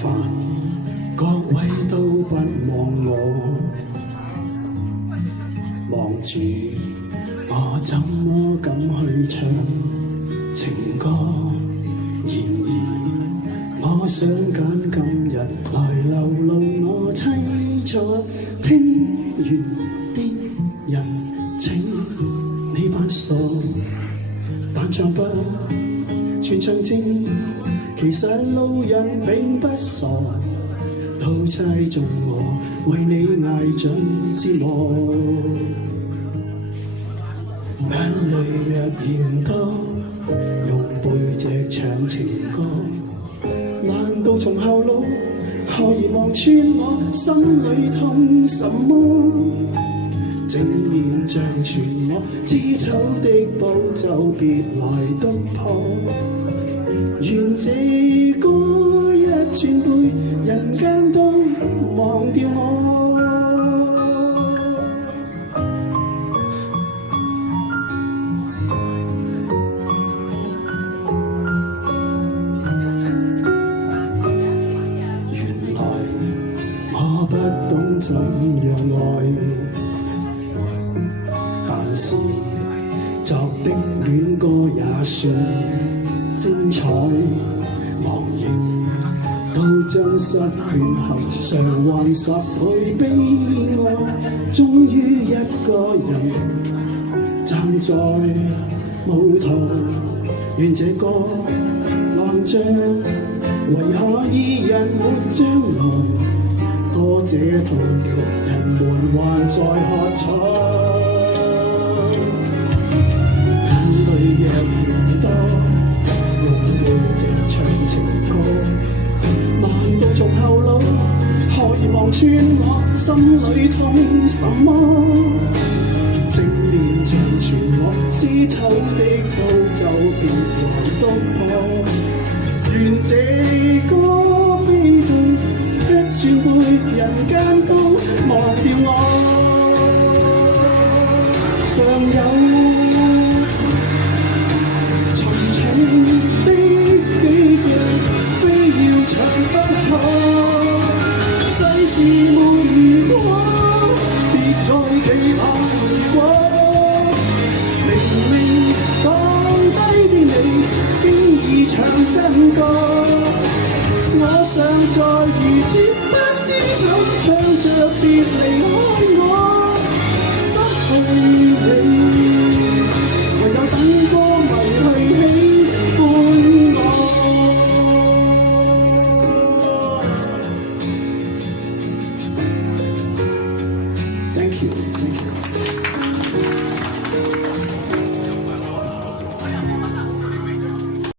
煩，各位都不望我，望住我怎麼敢去唱情歌？然而我想揀今日來流露我凄楚，聽完啲人請你不傻，但唱不全場靜，其實路人並不傻，都猜中我為你捱盡折磨。眼淚若嫌多，用背脊唱情歌，難道從後腦何以望穿我心裏痛什麼？正面像全我知醜的寶就別來篤破，願這歌一轉背，人間都忘掉我。原來我不懂怎樣愛，但是作的戀歌也算精彩。忘形到將失戀後償還10倍悲哀，終於一個人站在舞台，願這歌浪漲，為何二人沒將來？多這痛了，人們還在喝彩。眼淚若嫌多，用背脊唱情歌，難道從後腦何以望穿我心裏痛什麼？正面像全我知醜的刀就別來篤破，願這歌悲到一轉背，人間都忘掉我。尚有沉重的幾句，非要唱不可。世事沒如果，別再期盼如果。明明放低的你，經已唱新歌。我尚在如此不知醜，唱着別離開我。